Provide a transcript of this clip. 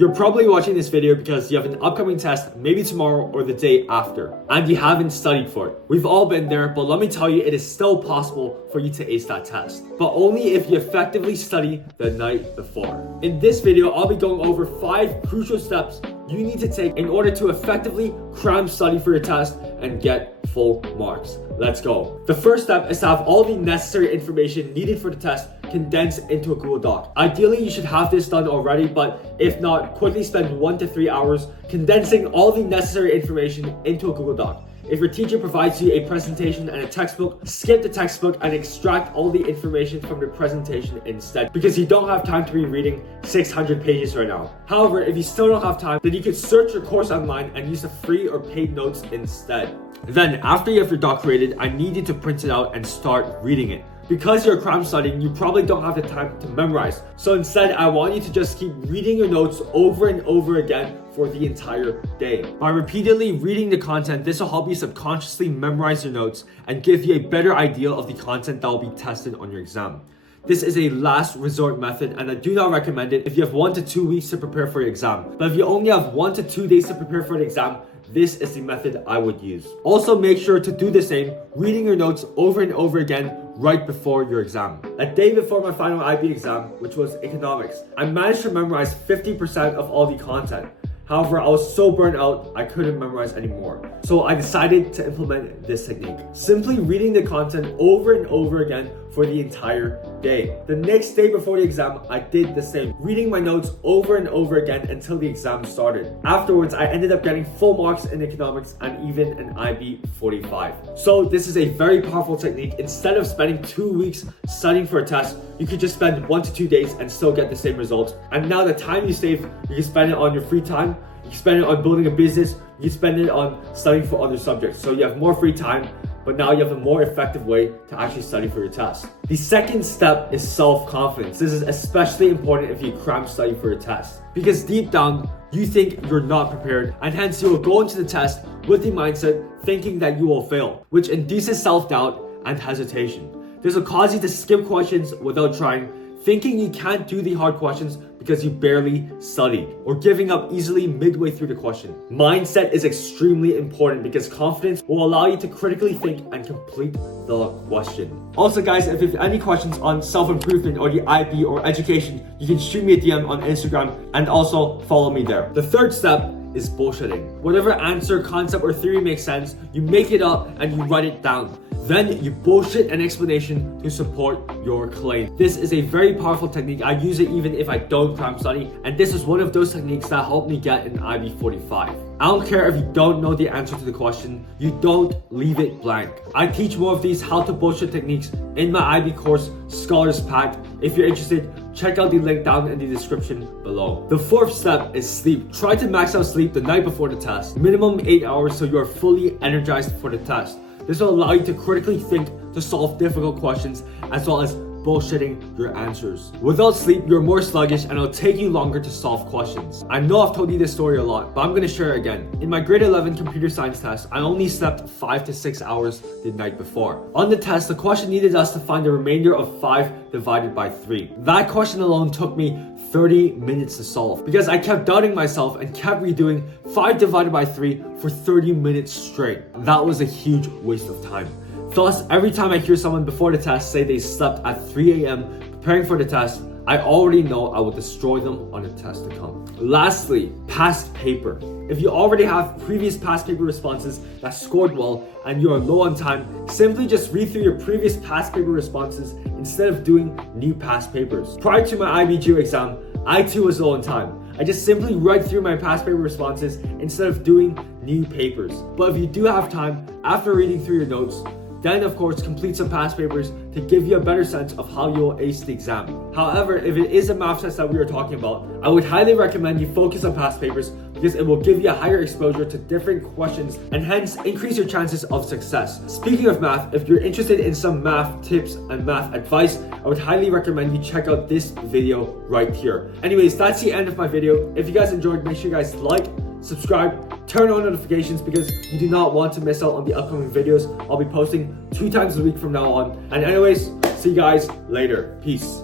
You're probably watching this video because you have an upcoming test, maybe tomorrow or the day after, and you haven't studied for it. We've all been there, but let me tell you, it is still possible for you to ace that test, but only if you effectively study the night before. In this video, I'll be going over 5 crucial steps you need to take in order to effectively cram study for your test and get full marks. Let's go. The first step is to have all the necessary information needed for the test condensed into a Google Doc. Ideally, you should have this done already, but if not, quickly spend 1 to 3 hours condensing all the necessary information into a Google Doc. If your teacher provides you a presentation and a textbook, skip the textbook and extract all the information from the presentation instead, because you don't have time to be reading 600 pages right now. However, if you still don't have time, then you could search your course online and use the free or paid notes instead. Then, after you have your doc created, I need you to print it out and start reading it. Because you're cram studying, you probably don't have the time to memorize. So instead, I want you to just keep reading your notes over and over again for the entire day. By repeatedly reading the content, this will help you subconsciously memorize your notes and give you a better idea of the content that will be tested on your exam. This is a last resort method and I do not recommend it if you have 1 to 2 weeks to prepare for your exam. But if you only have 1 to 2 days to prepare for the exam, this is the method I would use. Also, make sure to do the same, reading your notes over and over again right before your exam. A day before my final IB exam, which was economics, I managed to memorize 50% of all the content. However, I was so burnt out, I couldn't memorize anymore. So I decided to implement this technique. Simply reading the content over and over again for the entire day. The next day before the exam, I did the same, reading my notes over and over again until the exam started. Afterwards, I ended up getting full marks in economics and even an IB 45. So this is a very powerful technique. Instead of spending 2 weeks studying for a test, you could just spend 1 to 2 days and still get the same results. And now the time you save, you can spend it on your free time, you can spend it on building a business, you can spend it on studying for other subjects. So you have more free time, but now you have a more effective way to actually study for your test. The second step is self-confidence. This is especially important if you cram study for your test, because deep down, you think you're not prepared, and hence you will go into the test with the mindset thinking that you will fail, which induces self-doubt and hesitation. This will cause you to skip questions without trying, thinking you can't do the hard questions because you barely studied, or giving up easily midway through the question. Mindset is extremely important because confidence will allow you to critically think and complete the question. Also guys, if you have any questions on self-improvement or the IB or education, you can shoot me a DM on Instagram and also follow me there. The third step is bullshitting. Whatever answer, concept, or theory makes sense, you make it up and you write it down. Then you bullshit an explanation to support your claim. This is a very powerful technique. I use it even if I don't cram study, and this is one of those techniques that helped me get an IB 45. I don't care if you don't know the answer to the question, you don't leave it blank. I teach more of these how to bullshit techniques in my IB course, Scholars Pack. If you're interested, check out the link down in the description below. The fourth step is sleep. Try to max out sleep the night before the test. Minimum 8 hours so you are fully energized for the test. This will allow you to critically think to solve difficult questions as well as bullshitting your answers. Without sleep, you're more sluggish and it'll take you longer to solve questions. I know I've told you this story a lot, but I'm gonna share it again. In my grade 11 computer science test, I only slept 5 to 6 hours the night before. On the test, the question needed us to find the remainder of 5 divided by 3. That question alone took me 30 minutes to solve because I kept doubting myself and kept redoing 5 divided by 3 for 30 minutes straight. That was a huge waste of time. Thus, every time I hear someone before the test say they slept at 3 a.m. preparing for the test, I already know I will destroy them on the test to come. Lastly, past paper. If you already have previous past paper responses that scored well and you are low on time, simply just read through your previous past paper responses instead of doing new past papers. Prior to my IBGO exam, I too was low on time. I just simply read through my past paper responses instead of doing new papers. But if you do have time, after reading through your notes, then of course complete some past papers to give you a better sense of how you'll ace the exam. However, if it is a math test that we are talking about, I would highly recommend you focus on past papers because it will give you a higher exposure to different questions and hence increase your chances of success. Speaking of math, if you're interested in some math tips and math advice, I would highly recommend you check out this video right here. Anyways, that's the end of my video. If you guys enjoyed, make sure you guys like, subscribe, turn on notifications because you do not want to miss out on the upcoming videos. I'll be posting 2 times a week from now on. And anyways, see you guys later. Peace.